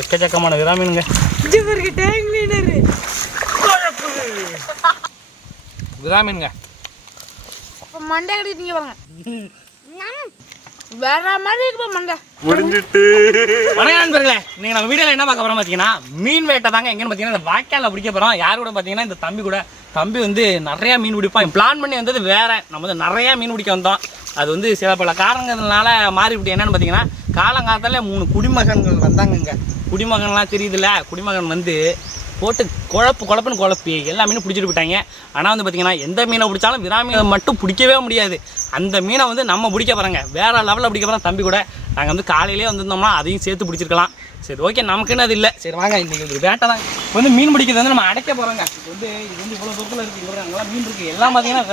எக்கச்சக்கமான விராமீனுங்க. விராமீனுங்க மண்டை கட்டிட்டீங்க பாருங்க. வேற மாதிரி இருக்கு மண்டை. முடிஞ்சிட்டு. வணக்கம் நண்பர்களே, நீங்க நம்ம வீடியோல என்ன பார்க்க போறோம் பாத்தீங்கன்னா மீன் வேட்டை தாங்க. எங்கன்னு பாத்தீங்கன்னா இந்த வாய்க்கால பிடிக்க போறோம். யாரு கூட பாத்தீங்கன்னா இந்த தம்பி கூட. தம்பி வந்து நிறைய மீன் பிடிப்பான். பிளான் பண்ணி வந்தது வேற, நம்ம வந்து நிறைய மீன் பிடிக்க வந்தோம். அது வந்து சில பல காரணங்கள்னால மாறிவிட்டு. என்னன்னு பாத்தீங்கன்னா காலங்காலத்துல 3 குடிமகன்கள் வந்தாங்கங்க. குடிமகன்லாம் தெரியுதுல்ல, குடிமகன் வந்து போட்டு குழப்புன்னு குழப்பி எல்லா மீனும் பிடிச்சிட்டு போயிட்டாங்க. ஆனால் வந்து பார்த்தீங்கன்னா எந்த மீனை பிடிச்சாலும் விராமீனை மட்டும் பிடிக்கவே முடியாது. அந்த மீனை வந்து நம்ம பிடிக்க போகிறோங்க, வேறு லெவலில் பிடிக்க போகிறோம். தம்பி கூட நாங்கள் வந்து காலையிலே வந்திருந்தோம்னா அதையும் சேர்த்து பிடிச்சிருக்கலாம். சரி ஓகே, நமக்குன்னு அது இல்லை. சரி வாங்க, இன்றைக்கி ஒரு வேட்டை தான் வந்து மீன் பிடிக்கிறது வந்து நம்ம அடைக்க போகிறோங்க. இது வந்து இவ்வளோ தூரத்தில் இருக்குது, அங்கெல்லாம் மீன் இருக்குது. எல்லாம் பார்த்தீங்கன்னா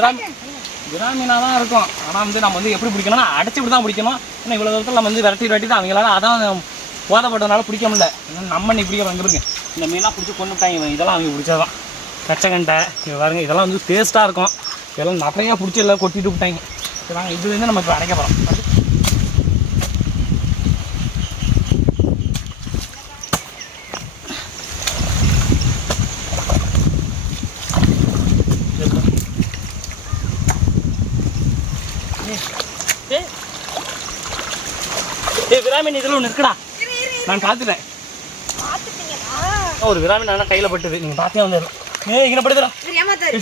விராமீனாக தான் இருக்கும். ஆனால் வந்து நம்ம வந்து எப்படி பிடிக்கணும்னா அடைச்சி இப்படி தான் பிடிக்கணும். ஏன்னா இவ்வளோ தூரத்தில் நம்ம வந்து விரட்டி தான் அவங்களால அதான் போதப்பட்டதுனால பிடிக்க முடியல. நம்ம இன்னைக்கு பிடிக்க வந்துருங்க. இந்த மீனாக பிடிச்சி கொண்டு விட்டாங்க. இதெல்லாம் அவங்க பிடிச்சதான் கச்சகண்டை பாருங்க. இதெல்லாம் வந்து டேஸ்ட்டாக இருக்கும். இதெல்லாம் நிறையா பிடிச்சி எல்லாம் கொட்டிட்டு விட்டாங்க. சரி வாங்க, இது வந்து நம்ம இப்போ அடைக்க போகிறோம். விராமீன் இதில் ஒன்று இருக்குடா, நான் பார்த்துட்டேன். ஒரு விராமீன் ஆனால் கையில் பட்டுது, நீங்கள் பார்த்தே வந்து இங்கே படுத்துறோம்.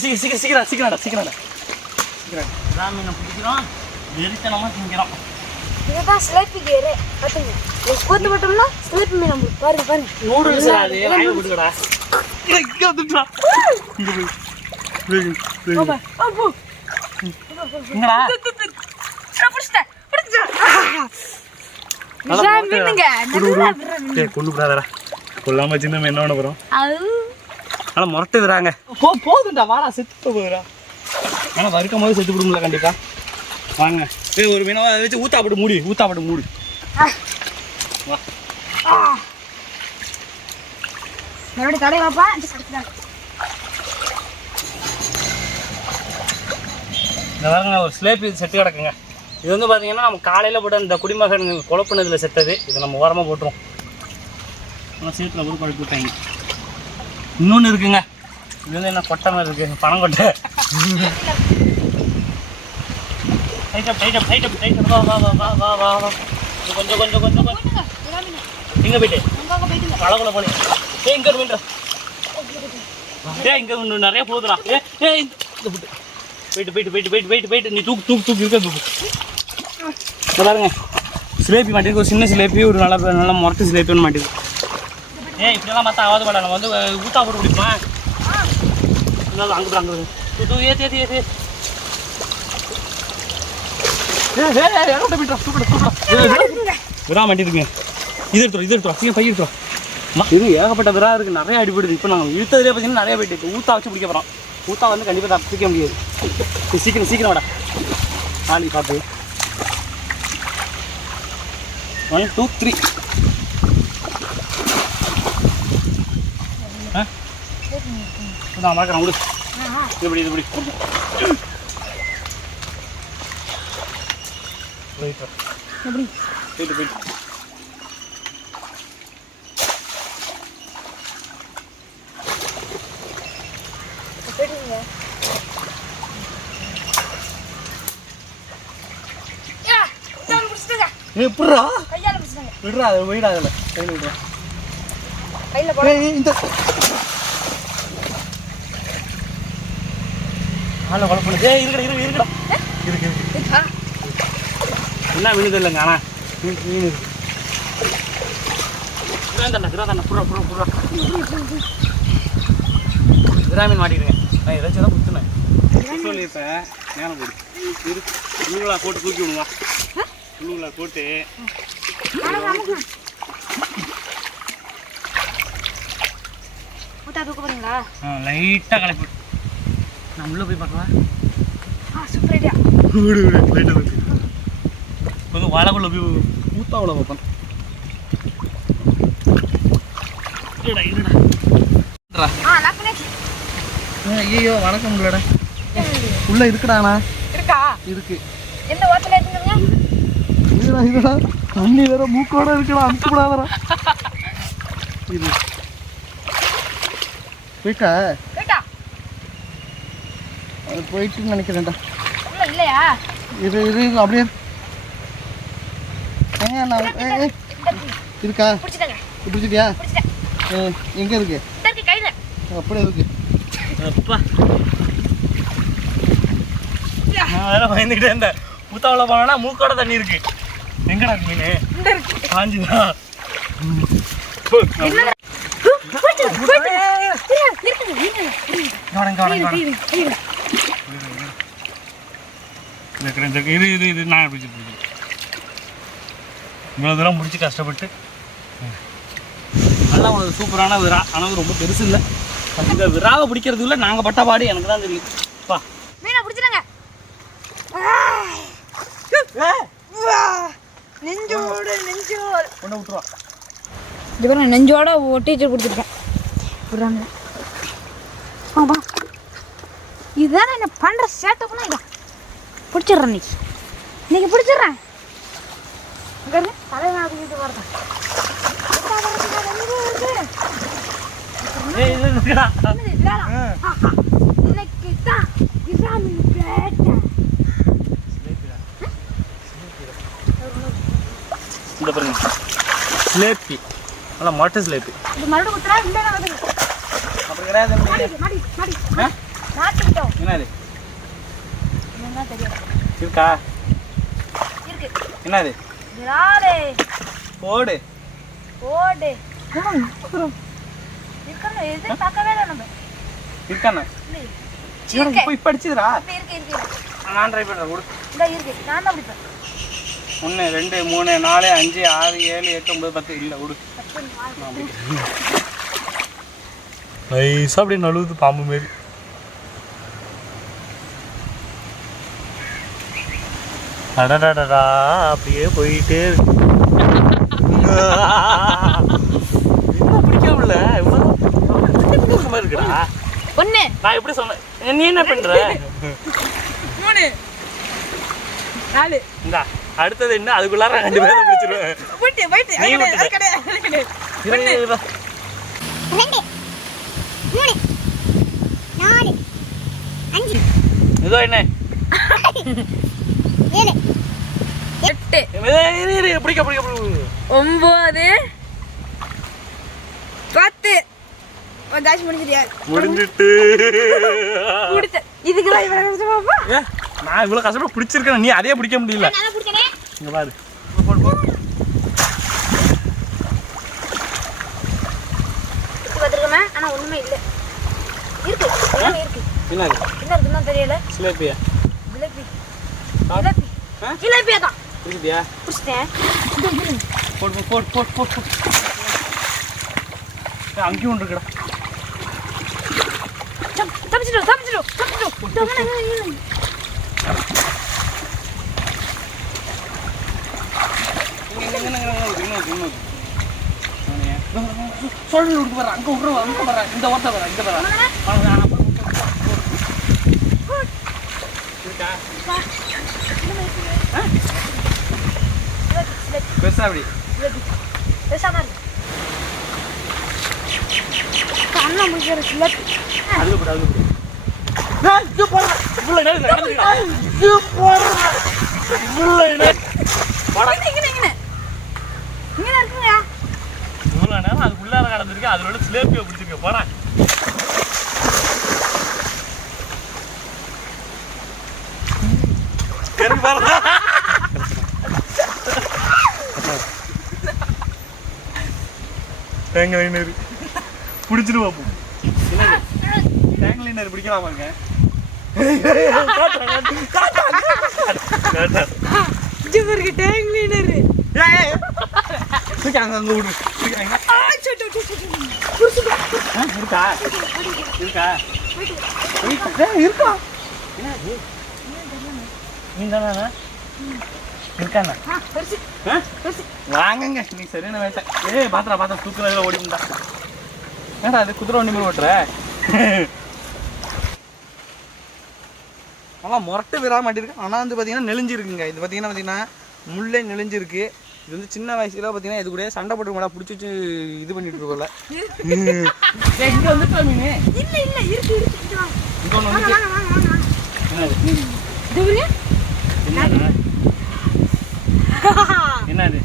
சீக்கிரம் சீக்கிரம் சீக்கிரம் சீக்கிரம் விராமீனை பிடிக்கிறோம், வெறித்தனமாக திங்கிறோம். நூடுல்ஸ் அது வாங்கி போட்டுக்கடா. இங்கே வந்துட்டா இங்கடா கொல்லாம வச்சிருந்தா என்ன பண்ண போறோம்? ஆனா முரட்டு விடுறாங்க. போதுண்டா, வாடா செத்து போயிடா. ஆனா வறுக்கும் போது செத்து விடுங்களா கண்டிப்பா. வாங்க ஒரு மீனை வச்சு ஊத்தாப்பட்டு மூடி இந்த பாருங்க, ஒரு ஸ்லேப் செட்டு கிடக்குங்க. இது வந்து பார்த்தீங்கன்னா நம்ம காலையில் போட்டு இந்த குடிமகன் குழப்பினதில் செத்தது. இதை நம்ம ஓரமாக போட்டுருவோம். ஆனால் சேத்துல கூட குழப்பி விட்டாங்க. இன்னொன்று இருக்குங்க, இது வந்து என்ன கொட்டை மாதிரி இருக்குது, பணம் கொட்டை. கொஞ்சம் கொஞ்சம் கொஞ்சம் கொஞ்சம் எங்கே போயிட்டு பழகுல போனேன். இங்கே ஒரு மீன் இங்கே நிறைய போகுதுடா. போயிட்டு நீ தூக்கு இருக்க பாருங்க. சிலேபி மாட்டிருக்கு, ஒரு சின்ன சிலேபி, ஒரு நல்ல முரட்டு சிலேபின்னு மாட்டிருக்கு. இப்படியெல்லாம் பார்த்தா ஆகாது பாடா. நம்ம வந்து ஊத்தா போட்டு குடிப்போம். அங்கே ஏற்றி விரா மாட்டிருக்குங்க. இது எடுத்துரும் சீக்கிரம் பை எடுத்துரும். இது ஏகப்பட்ட விரா இருக்குது, நிறைய அடிபடுது. இப்போ நாங்கள் இழுத்ததுலேயே பார்த்தீங்கன்னா நிறைய போயிட்டு ஊத்தா வச்சு பிடிக்க போகிறோம். ஊத்தா வந்து கண்டிப்பாக தப்பிக்க முடியாது. சீக்கிரம் வாடா. நாளைக்கு பார்த்து 1 2 3 நான் பார்க்குறேன். விடு, இது இப்படி போயிட்டு எப்படா விடுறா, அதை போயிடா. அதில் கையில் விடுறா, இந்த ஆளை குழப்பம். இருக்குடா இருக்கு என்ன விழுது இல்லைங்க. ஆனால் மீன் விராமீன் மாட்டிக்கிறேங்க. நான் ஏதாச்சும் தான் குத்துனேன் சொல்லியிருப்பேன். நேரம் போடு உள்ளூலா போட்டு தூக்கி விடுவா. உள்ளூலா போட்டு லைட்டாக கலப்பி நான் உள்ளே போய் பார்க்கலாம். கொஞ்சம் வளவுள்ள போய் ஊத்தா உள்ள பார்ப்பேன். ஐயோ வணக்கம். உங்களோட உள்ள இருக்குடாண்ணா இருக்கு. எந்த ஓட்டல இருக்குங்க? இதுடா தண்ணி வேற மூக்கோட இருக்குடா, அமுக்கப்படாதடா. இது போயிட்டா? அது போயிட்டுன்னு நினைக்கிறேன்டா. இல்லையா? இது அப்படியே இருக்கா? பிடிச்சிட்டியா? எங்க இருக்கு? அப்படியே இருக்கு. அப்பா நான் வேற பயந்துக்கிட்டே இருந்தேன். ஊத்தாவில் போனோன்னா மூக்கோட தண்ணி இருக்கு. எங்கடா மீன் காஞ்சுதா? இது நான் பிடிச்சி இவ்வளோ தூரம் முடிச்சு கஷ்டப்பட்டு நல்லா ஒரு சூப்பரான விரா. ஆனால் ரொம்ப பெருசு இல்லை. இந்த விராவை பிடிக்கிறதுக்குள்ள நாங்கள் பட்ட பாடு எனக்கு தான் தெரியும். பா மீனை பிடிச்சிடுங்க. நெஞ்சோட கொண்டு விட்டுருவா. இது பாருங்க, நெஞ்சோட டீச்சர் கொடுத்துருக்கேன். விடுறாங்க. ஆமா, இதுதான் என்ன பண்ற சேட்டப்னா இதான். பிடிச்சிடுறேன் இன்னைக்கு பிடிச்சிடுறேன். தலைவன் அப்படின்ட்டு வரதான். இன்னைக்கு தான் விரால் மீன் வேட்டை. இந்த பாருங்க, ஸ்லேப்பி, நல்லா மாட்டு ஸ்லேப்பி. இது மறுபடியும் குத்துறா இல்ல நான் அப்படி கிடையாது. மாடி மாட்டிட்டோம். என்னது என்ன தெரியும் இருக்கா? இருக்கு. என்னது? விராலே போடு இருக்கணும். எது பார்க்கவே இல்லை நம்ம. இருக்காண்ணா இப்போ அடிச்சுதுரா. இருக்கு நான் ட்ரை பண்ணுறேன். கொடு. இந்த இருக்கு. நான் தான் பிடிப்பேன். 1 2 3 4 5 6 7 8 9 10 இல்லை கொடு. நைஸாக அப்படி நழுவுது பாம்பு மாரி. அடடடா அப்படியே போயிட்டே இருக்கு. இன்னும் பிடிக்காமல இவ்வளோ மாதிரி இருக்குடா. ஒன்று நான் எப்படி சொன்னேன்? நீ என்ன பண்ற? 3 4 இந்தா அடுத்தது என்ன? அதுக்குள்ளார 2 பேரை பிடிச்சிருவேன். போயிட்டு நீ அது விட்டுட்ட. கிடையாது. 2 3 4 5 இதோ என்ன 7 8 பிடிக்க 9 10 காய்ச்சி முடிஞ்சிட்டியா? முடிஞ்சிட்டு. இதுக்கெல்லாம் இவ்வளோ பிடிச்ச பாப்பா. நான் இவ்வளோ கஷ்டப்பட்டு பிடிச்சிருக்கேன், நீ அதே பிடிக்க முடியல. இங்க பாரு. பார்த்துருக்கோமே, ஆனால் ஒன்றுமே இல்லை. இருக்கு என்னது? என்ன இருக்குன்னு தெரியல. சிலேப்பியா? ஜிலேபியா தான் பிடிச்சிட்டியா? பிடிச்சிட்டேன். போட்டு அங்கேயும் ஒன்று இருக்குடா. தப்பிச்சிடும். சொல்லு விட்டு வர. அங்கே வர. இந்த ஓட்ட வர. இங்கே வர. இருக்கா? பெருசா அப்படி பேசாம இருக்கு. கண்ணை முடிக்கிற சிலப்பு. அதுல போடு. இவ்வளோ நேரம் அதுக்குள்ளார கடந்திருக்கு. அதோட சிலேப்பியை பிடிச்சிருக்க போறேன். தேங்காய் பிடிச்சிட்டு பார்ப்போம். தேங்காய் பிடிக்கலாமாங்க? வாங்கங்க, நீ சரியான வேட்டை. பாத்திரா தூக்குல ஓடி முண்டா. ஏடா அது குதிரை வண்டி மாதிரி ஓட்டுற? நல்லா முரட்டு விரா மாட்டிருக்கு. ஆனால் வந்து பார்த்தீங்கன்னா நெளிஞ்சிருக்குங்க. இது பார்த்தீங்கன்னா முள்ளே நெளிஞ்சிருக்கு. இது வந்து சின்ன வயசுல பார்த்தீங்கன்னா இது கூட சண்டை போட்டு கூட பிடிச்சி வச்சு இது பண்ணிட்டு இருக்கோம்ல. இங்கே வந்துட்டா மீன் இல்ல இல்ல இருக்கு இருக்கு இங்கே ஒன்று வந்து என்னது என்னது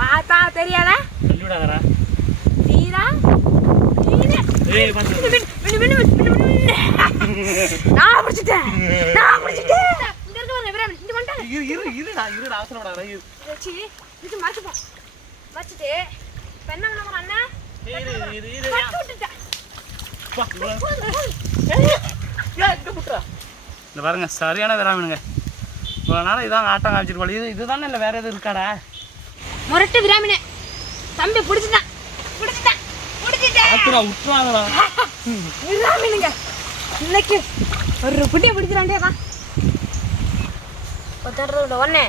பார்த்தா தெரியாதா சொல்லிவிடாதரா. தீரா ஏய் வந்து நான் பிடிச்சிட்டேன் இங்க இருக்க வரேன் விராமன் இங்க வந்துட்டாங்க. இருடா அவசரப்படாத. வச்சு இது மறைச்சுப்போம் வச்சுட்டு இப்போ என்ன பண்ண போறோம் அண்ணா இந்த பாருங்க சரியான விராமனுங்க. இவ்வளோ நேரம் இதான் ஆட்டம் காமிச்சிருப்பாள். இதுதானே இல்லை வேற எதுவும் இருக்காடா? முரட்டு விராமனே தம்பி பிடிச்சிட்டான் விட்டுறாங்களா விராமனுங்க இன்னைக்கு ஒரு குட்டியை பிடிச்சிடாண்டேக்கா ஒன்னே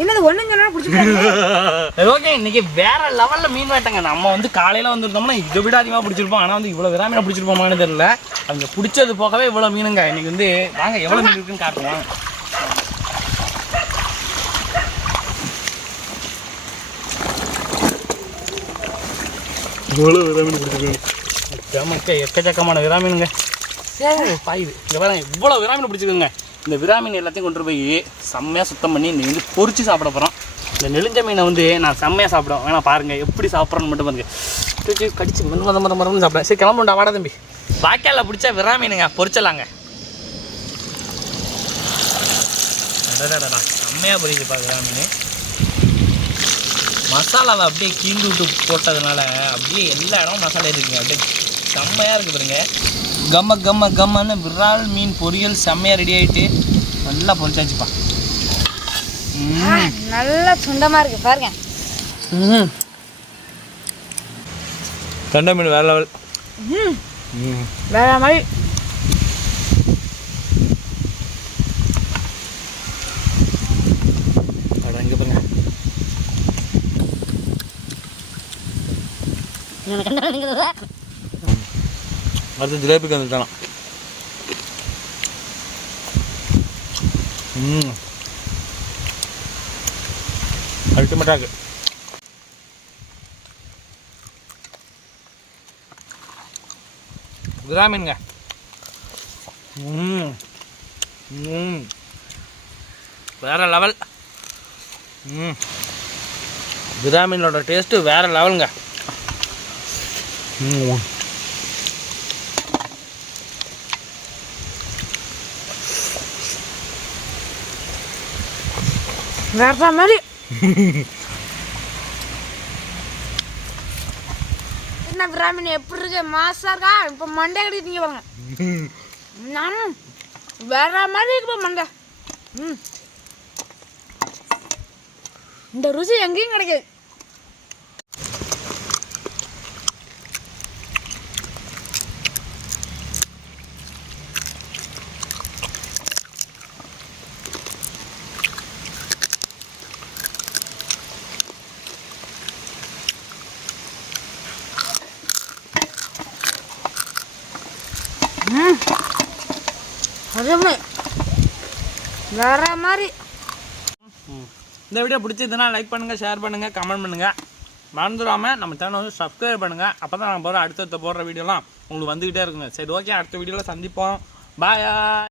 என்னது ஒண்ணு சொன்னா பிடிச்சிருக்காங்க. ஓகே இன்னைக்கு வேற லெவல்ல மீன் வேட்டைங்க. நம்ம வந்து காலையில வந்துருந்தோம்னா இதை விட அதிகமாக பிடிச்சிருப்போம். ஆனால் வந்து இவ்வளோ விராமீனை பிடிச்சிருப்போமான்னு தெரியல. அவங்க பிடிச்சது போகவே இவ்வளோ மீனுங்க. இன்னைக்கு வந்து வாங்க எவ்வளோ மீன் இருக்குன்னு காட்டுவோம். இவ்வளோ விராமீன் பிடிச்சிருக்காங்க. எக்கச்சக்கமான விராமீனுங்க. சரி பாயுது இங்கே பாருங்க இவ்வளோ விராமீன் பிடிச்சிருக்குங்க. இந்த விராமீன் எல்லாத்தையும் கொண்டு போய் செம்மையாக சுத்தம் பண்ணி இன்னைக்கு வந்து பொரிச்சு சாப்பிட போகிறோம். இந்த நெளிஞ்ச மீனை வந்து நான் செம்மையாக சாப்பிடுவேன். வேணா பாருங்கள் எப்படி சாப்பிட்றேன்னு மட்டும் பாருங்க. கடிச்சு மரம் சாப்பிடுவேன். சரி கிளம்புண்டா வாடா தம்பி. வாய்க்காலில் பிடிச்சா விராமீனுங்க பொரிச்சலாங்க. செம்மையாக பொரிக்குதுப்பா விராமீன். மசாலாவை அப்படியே கீண்டு விட்டு போட்டதுனால அப்படியே எல்லா இடமும் மசாலா இருக்குங்க. அப்படியே செம்மையாக இருக்குது பாருங்க. கம்மன்னு விரால் மீன் பொரியல் செம்மையாக ரெடி ஆகிட்டு நல்லா பொரிச்சாச்சுப்பா. நல்லா சுண்டமா இருக்கு பாருங்க. கண்ட மீன் வேற லெவல். வேற மாதிரி இங்கே பாருங்க. அடுத்து ஜிலேபிக்கு வந்துட்டானா. அல்டிமேட்டாக இருக்கு. விராமீனுங்க. வேற லெவல். விராமீனோட டேஸ்ட்டு வேற லெவலுங்க. வேற மாதிரி என்ன விராமன் எப்படி இருக்கு மாசா இருக்கா? இப்போ மண்டை கட்டிட்டீங்க பாருங்க. நானும் வேற மாதிரி இருக்கு மண்டை. இந்த ருசி எங்கேயும் கிடைக்காது. அதுமே வேற மாதிரி. இந்த வீடியோ பிடிச்சதுன்னா லைக் பண்ணுங்கள், ஷேர் பண்ணுங்கள், கமெண்ட் பண்ணுங்கள். மறந்துடாமல் நம்ம சேனல் வந்து சப்ஸ்கிரைப் பண்ணுங்கள். அப்போ தான் நான் போகிற அடுத்தடுத்த போடுற வீடியோலாம் உங்களுக்கு வந்துக்கிட்டே இருக்குங்க. சரி ஓகே அடுத்த வீடியோவில் சந்திப்போம். பாயா.